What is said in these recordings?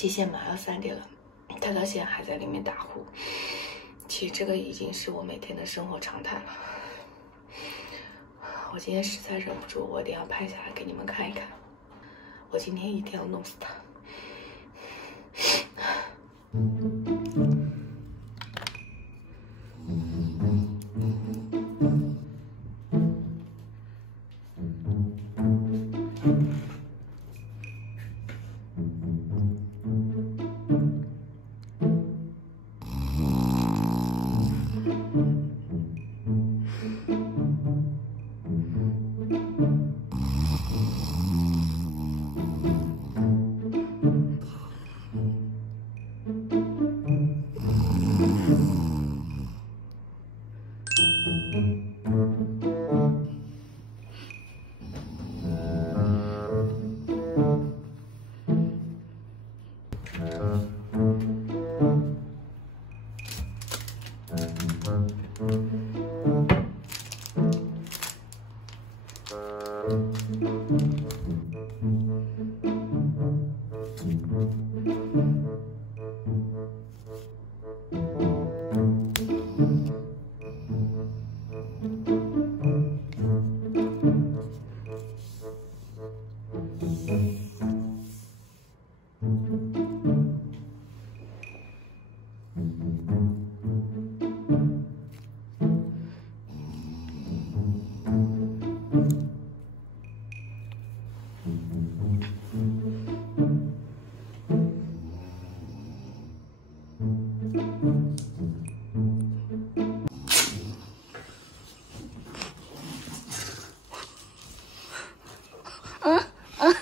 期限马上3点了，他到现在还在里面打呼。其实这个已经是我每天的生活常态了。我今天实在忍不住，我一定要拍下来给你们看一看。我今天一定要弄死他。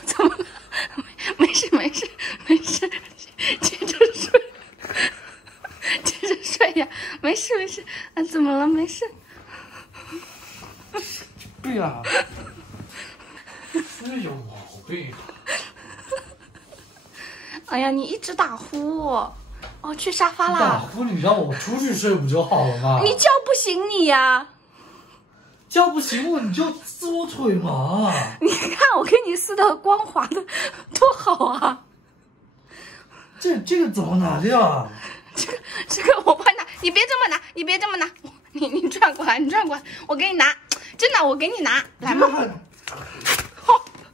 怎么了？没事，接着睡，接着睡呀，没事啊，怎么了？没事。对呀，是有毛病。哎呀，你一直打呼，哦，去沙发啦。打呼，你让我出去睡不就好了吗？你叫不醒你呀。叫不醒我，你就撕我腿嘛！你看我给你撕的光滑的，多好啊！这个怎么拿掉啊？这个我帮你拿，你别这么拿，你转过来，我给你拿，真的，我给你拿，来嘛。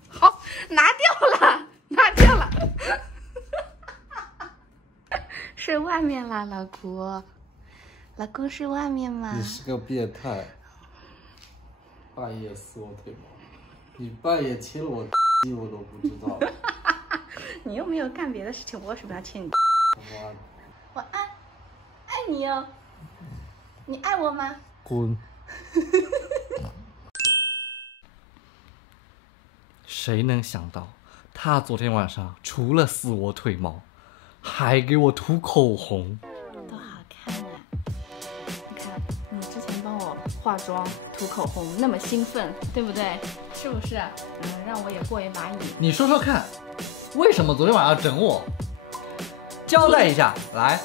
好，拿掉了。睡外面啦，老公睡外面吗？你是个变态。半夜撕我腿毛，你半夜亲了我我都不知道。你又没有干别的事情，我为什么要亲你？晚安，爱你哦。你爱我吗？滚！谁能想到，他昨天晚上除了撕我腿毛，还给我涂口红。多好看啊！你看，你之前帮我化妆、涂口红，那么兴奋，对不对？是不是？让我也过一把瘾。你说说看，为什么昨天晚上整我？交代一下，来。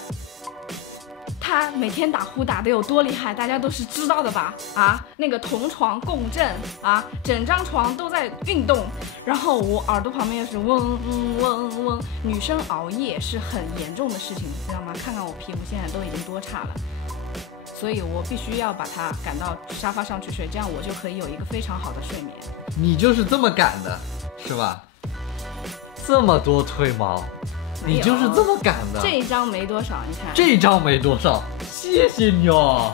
他每天打呼打得有多厉害，大家都是知道的吧？啊，那个同床共振啊，整张床都在运动，然后我耳朵旁边又是嗡嗡嗡。女生熬夜是很严重的事情，知道吗？看看我皮肤现在都已经多差了，所以我必须要把它赶到沙发上去睡，这样我就可以有一个非常好的睡眠。你就是这么赶的，是吧？这么多腿毛。你就是这么赶的。这一张没多少，你看。这一张没多少，谢谢你哦。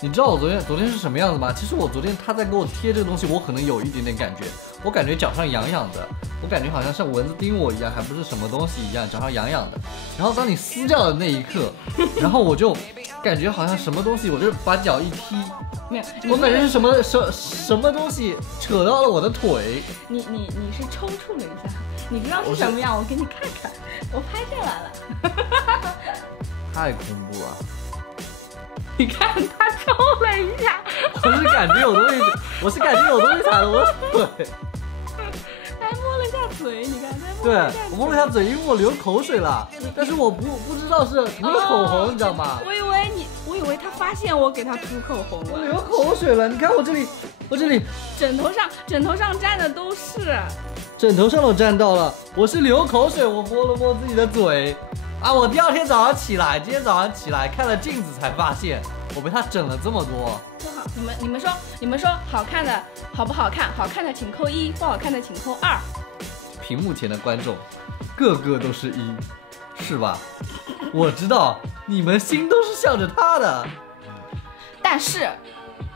你知道我昨天是什么样子吗？其实我昨天他在给我贴这个东西，我可能有一点点感觉，我感觉脚上痒痒的，我感觉好像像蚊子叮我一样，还不是什么东西一样，脚上痒痒的。然后当你撕掉的那一刻，然后我就感觉好像什么东西，我就把脚一踢。没有，我感觉是什么东西扯到了我的腿。你是抽搐了一下。你知道是什么样？我给你看看，我拍下来了。太恐怖了！你看他抽了一下，我是感觉有东西，踩了我腿。还摸了一下嘴，你看，对，我摸了一下嘴，因为我流口水了，但是我不知道是涂口红，你知道吗？我以为他发现我给他涂口红了。我流口水了，你看我这里，枕头上沾的都是。枕头上都沾到了。我是流口水，我摸了摸自己的嘴。啊，我第二天早上起来，今天早上起来看了镜子才发现，我被它整了这么多。不好，你们说好看的好不好看？好看的请扣1，不好看的请扣2。屏幕前的观众，个个都是1，是吧？我知道你们心都是向着他的。但是，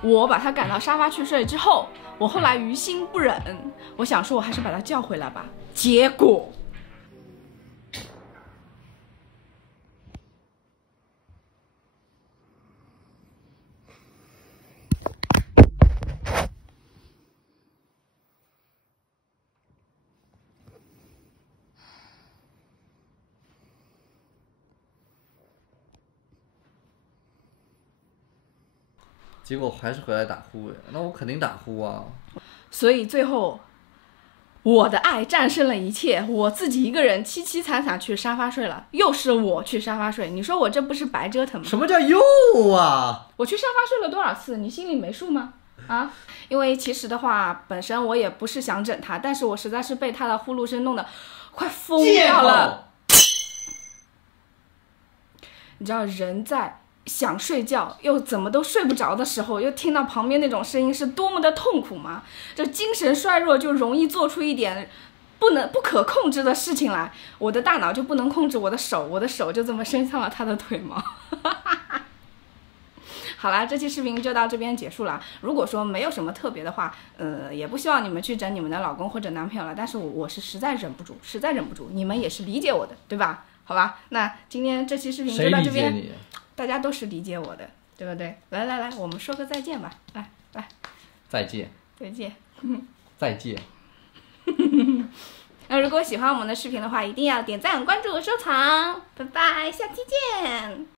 我把他赶到沙发去睡之后，我后来于心不忍，我想说我还是把他叫回来吧。结果。结果还是回来打呼哎，那我肯定打呼啊。所以最后，我的爱战胜了一切，我自己一个人凄凄惨惨去沙发睡了，又是我去沙发睡，你说我这不是白折腾吗？什么叫又啊？我去沙发睡了多少次，你心里没数吗？啊，因为其实的话，本身我也不是想整他，但是我实在是被他的呼噜声弄得快疯掉了。你知道人在想睡觉又怎么都睡不着的时候，又听到旁边那种声音是多么的痛苦吗？这精神衰弱就容易做出一点不可控制的事情来，我的大脑就不能控制我的手，我的手就这么伸向了他的腿毛。好啦，这期视频就到这边结束了。如果说没有什么特别的话，也不希望你们去整你们的老公或者男朋友了。但是我是实在忍不住，你们也是理解我的，对吧？好吧，那今天这期视频就到这边。谁理解你？大家都是理解我的，对不对？来，我们说个再见吧。来，再见。再见。再见。那如果喜欢我们的视频的话，一定要点赞、关注、收藏。拜拜，下期见。